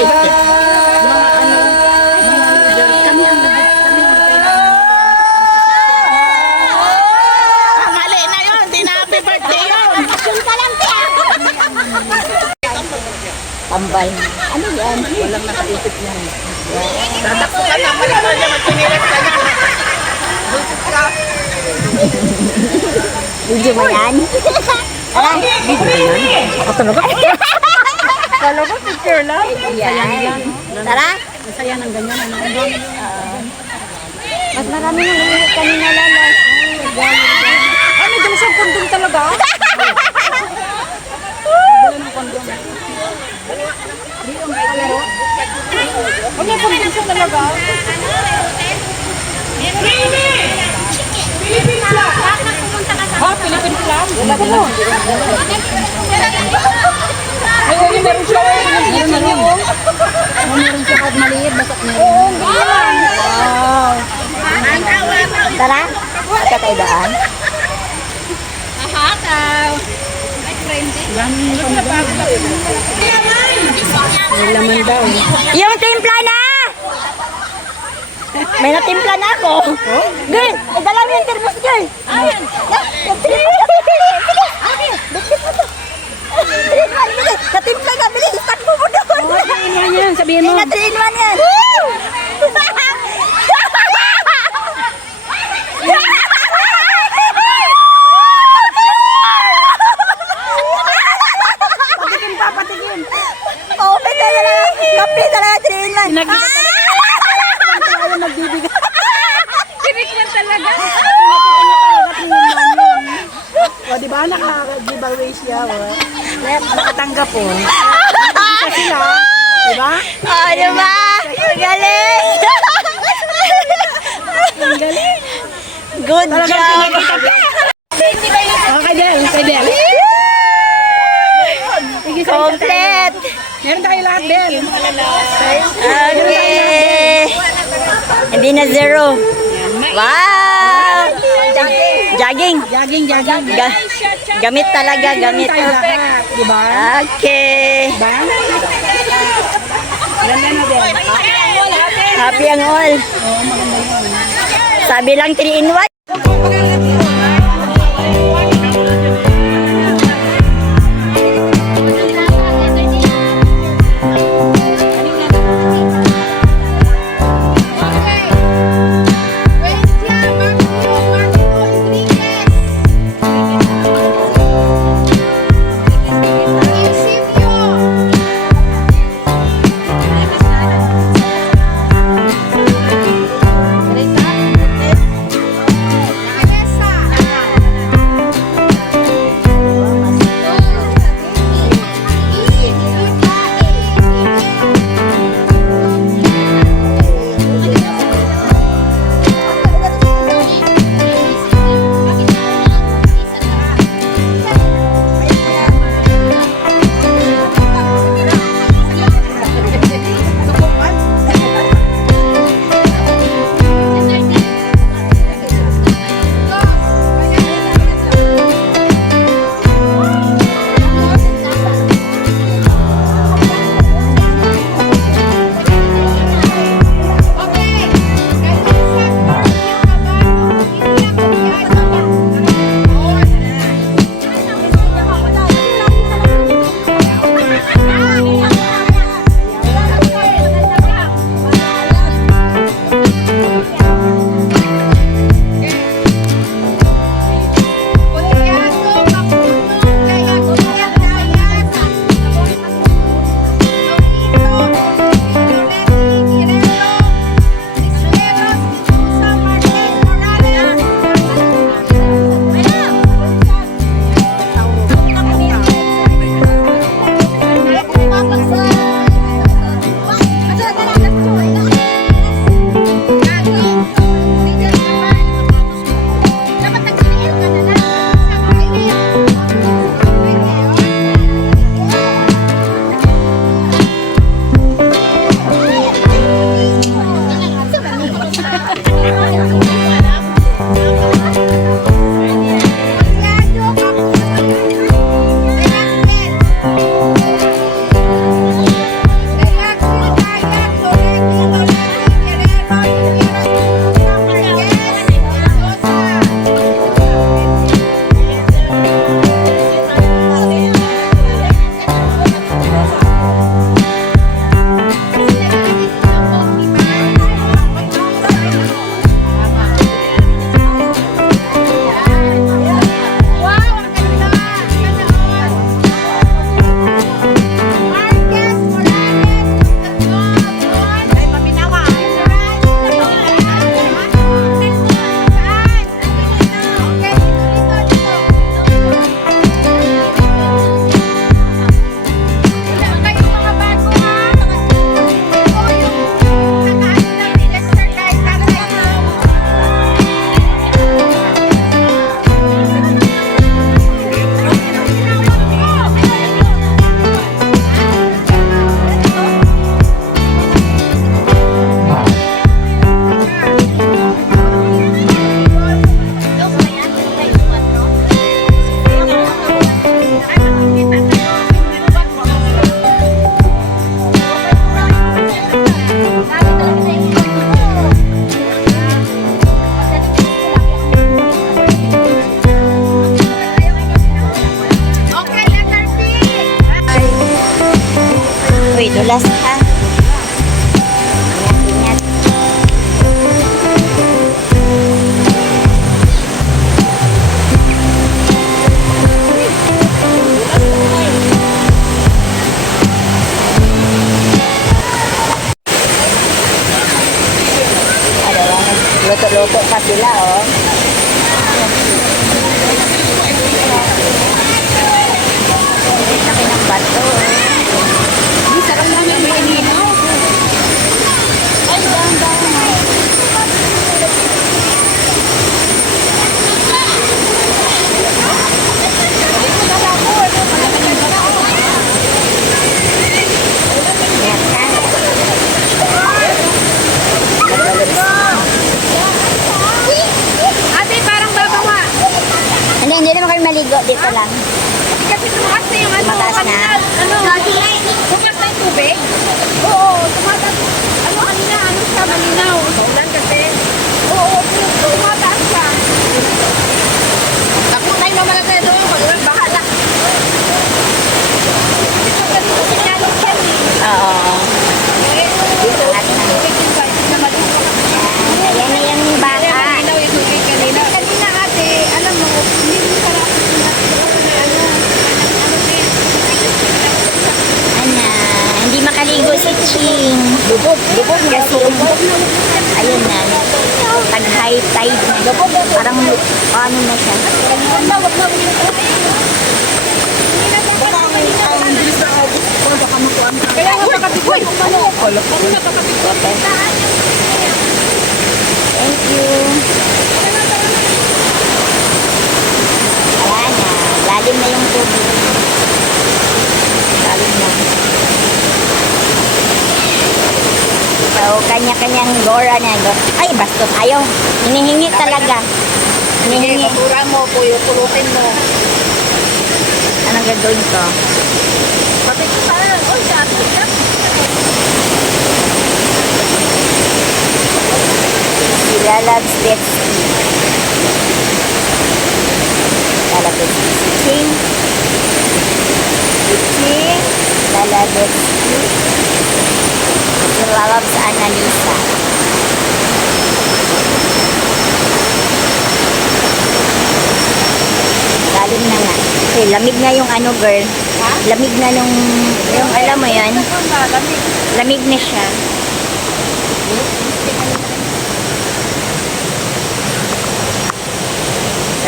Mali na yun, di na happy birthday yun. Tambay. Ano yan? Walang nakaisip niya. Tatakbo ka na, malikot niya, magpinilit ka na. Video mo yan? Ala, video mo yan? Ako talaga? Kala ko picture lang. Yan. Tara. Masaya ng ganyan. Mas marami nang ulit kanina lalas. Ay, may dala siyang kondom talaga. May kondom siya talaga. Ha? Philippine Club? Wala ko mo. Ay, meron siya. Meron siya kahit maliit, basok na rin. Wow. Tara. Kataydaan. May laman daw. Yung timpla na! May natimpla na ako. Girl, dala mo yung termos, girl. Ayun. Natimpla ka, bilis. Itak mo doon. Yan, sabihin mo. 3 in 1 yan. Patikin pa, patikin. Oo, may talaga. Kape talaga, 3 in 1. Pinagigit talaga magbibigay. Pinigyan talaga. O, di ba? Naka-giveaway siya. Nakatanggap po. Isa sila. Di ba? Oh, di ba? Galing! Galing. Good job! Okay, Del. Kay Del. Complete! Meron tayo lahat, Del. Okay! Hindi na 0. Wow! Jogging! Jogging. Gamit talaga, gamit. Tayo lahat. Di ba? Okay! Diba? Ganda na, Del. Happy ang all! Sabi lang 3 in 1. Dulas ha. Ingat, ingat. Luto-luto pa sila, oh. Laki ng bato, oh. Hindi, sarap namin may ininaw. Ay, dahan-dahan. Yan, ha? Ate, parang babawa. Hindi naman kami maligo. Dito lang. Kasi tumakas na yung ano. Tumakas na. Tumakas na yung tubig? Oo, tumakas. Ano kanina, ano siya, malinaw. Ulan kasi. Oo, tumataas siya. Takot tayo naman na tayo doon. Pag ulan, bahala. Ito ganito sinyalong siya eh. Oo. Dito, Lahat na. tubig yung kahit na maligo ka. Ayan na yung baka. Malinaw yung tubig kanina. Kanina ate, alam mo, hindi mo sarap Ano, hindi makaligo si Ching. Lubog Kasi yung, ayun na, pag high tide na. Parang, ano na siya. Kaya nga makapigway. Nakakapigway. Thank you. Ayan na, lalim na yung tubig. Lalim na. So, kanya-kanyang gora na. Ay, bastos. Ayaw. Hinihingi talaga. Hinihingi. Basura mo, pulutin mo. Anong gagawin ko? Pati ko sana. Oy, sa atin ka. Sila loves jet ski. Lalabas si Ching. Si Ching. Lala jet ski. Sila loves Annalisa. Lalim na nga. Okay, lamig na yung ano girl. Ha? Lamig na yung alam mo yan. Lamig na siya.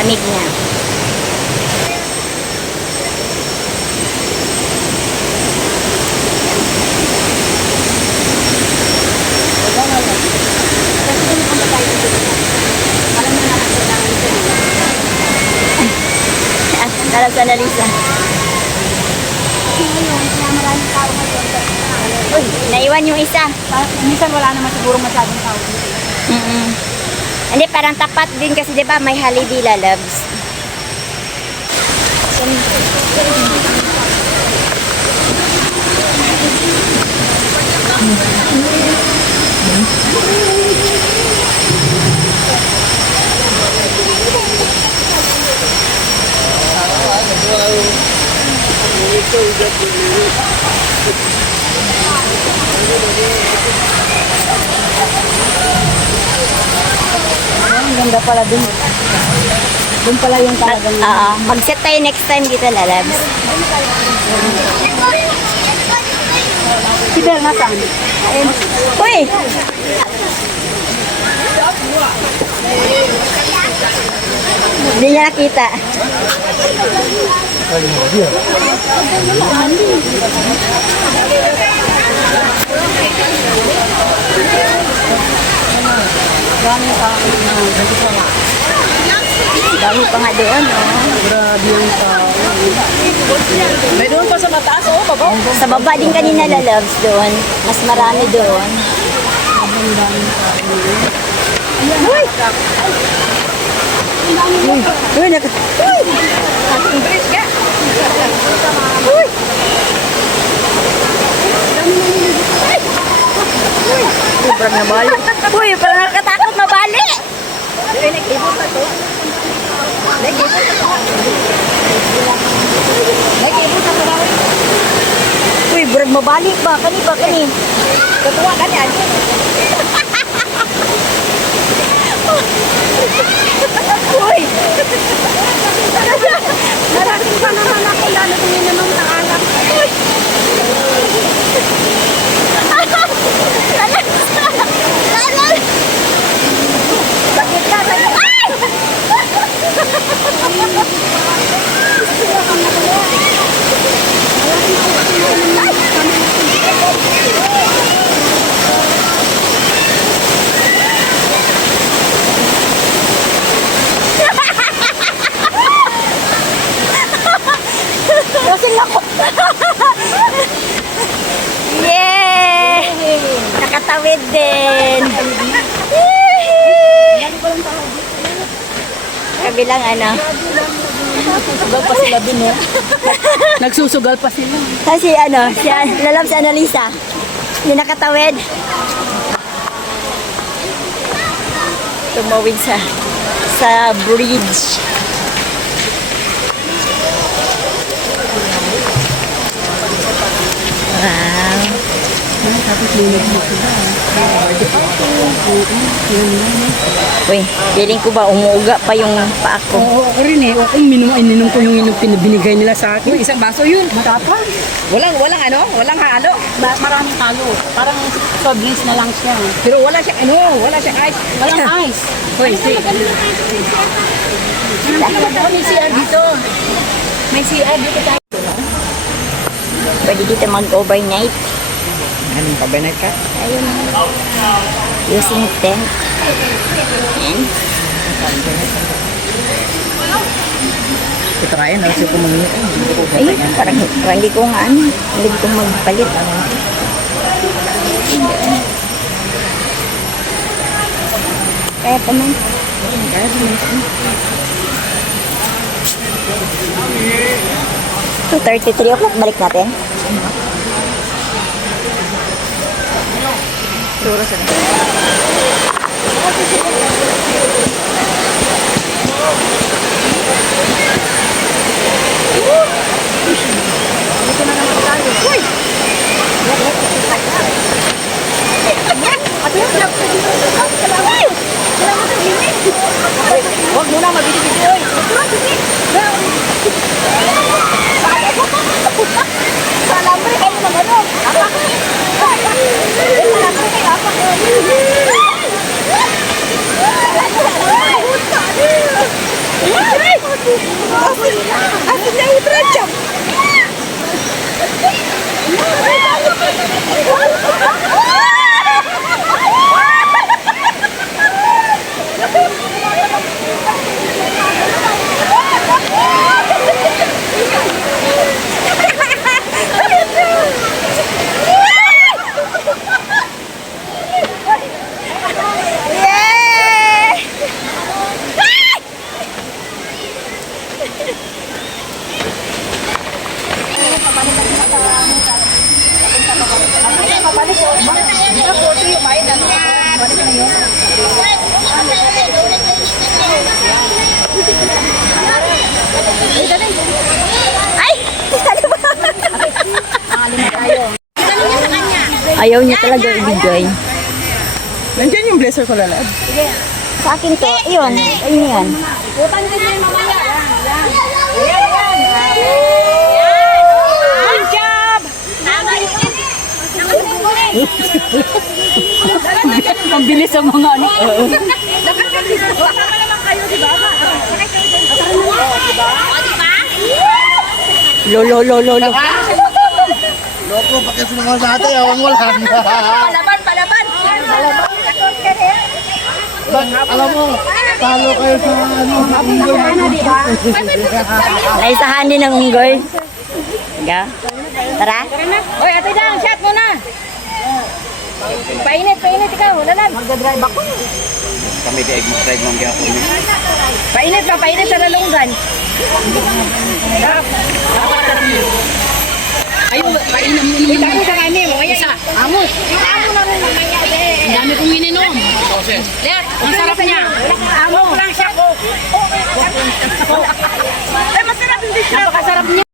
Lamig na. Alam sa Annalisa. Uy, naiwan yung isa. Minsan wala naman siguro masyadong tao dito. Hindi, parang tapat din kasi 'di ba may halibila loves. Ang ganda pala dun. Dun pala yung talagang... Oo, mag-set tayo next time dito lalabs. Si Bel, nasaan? Ayun. Uy! Hindi niya nakita. Daming tao na ganito pala. Dami pa nga doon, oh. Grabe yung tao. May doon pa sa mataas, oh, babaw. Sa baba din kanina lalabs doon. Mas marami doon. Uy! Uy, nag... Uy! Bilis ka! Uy! Uy, parang nabali. Uy, parang nakatakot mabali. Uy, nag-ibot na to. Nag-ibot na to. Nag-ibot na to. Uy, Burag mabalik ba? Kani ba? Kani? Katuwa ka niyan. Uy! Narating pa naman ako lalo kung minamang na alak. Bakit ka? Lasing ako. Yay! Nakatawid din. Kabilang ano. Nagsusugal pa sila din eh. Nagsusugal pa sila. Kasi ano, si lalab si Annalisa. Yung nakatawid. Tumawid sa bridge. Wow. Uy, feeling ko ba umuuga pa yung paa ko. Oo, ako rin eh. Ako ininom ko yung binigay nila sa akin. Isang baso yun. Matapang. Walang ano? Walang halo. Maraming talo. Parang soft drinks na lang siya. Pero wala siyang wala siyang ice. Walang ice. Hoy, si. May CR dito. May CR dito tayo. Pwede dito mag-overnight. Anong pabanay ka? Ayun. Using tent. And Itrayan, alas ko manginit. ayun, parang hindi ko nga ano. Hindi ko magpalit. Kaya pa man. 2:33 o'clock, balik natin. Suro sa Huwag mo na mabili-bili, oy. Sa alambre kayo ng ano? Apak. Sa alambre kayo, apak. Asin na yung tracham. Ayaw niya talaga ibigay. Nandiyan yung blazer ko lalad. Sa akin to, yun. Ayun yan. Utang din yung mamaya. Good job! Ang bilis sa mga ano. Kasama naman kayo, di ba? Sakay kayo dun. Di ba? Lolo. Loko, pakisunaw sa ate, awang wala. Palaban! Alam mo, talo kayo sa ano, Naisahan din ng unggoy. Ga? Tara. Hoy, ate Dang, shot mo na! Painit ikaw, lalan. Mag-drive ako. Kami di mag-drive lang ako niya. Painit sa lalunggan. Ayun, painom mo Wait, naman. ako sa kanin mo. Isa. Amo. Amo na rin mamaya. Ang dami kong ininom. Let, ang sarap niya. Amo. Lang siya ko. Ay, masarap hindi siya. Napakasarap niya.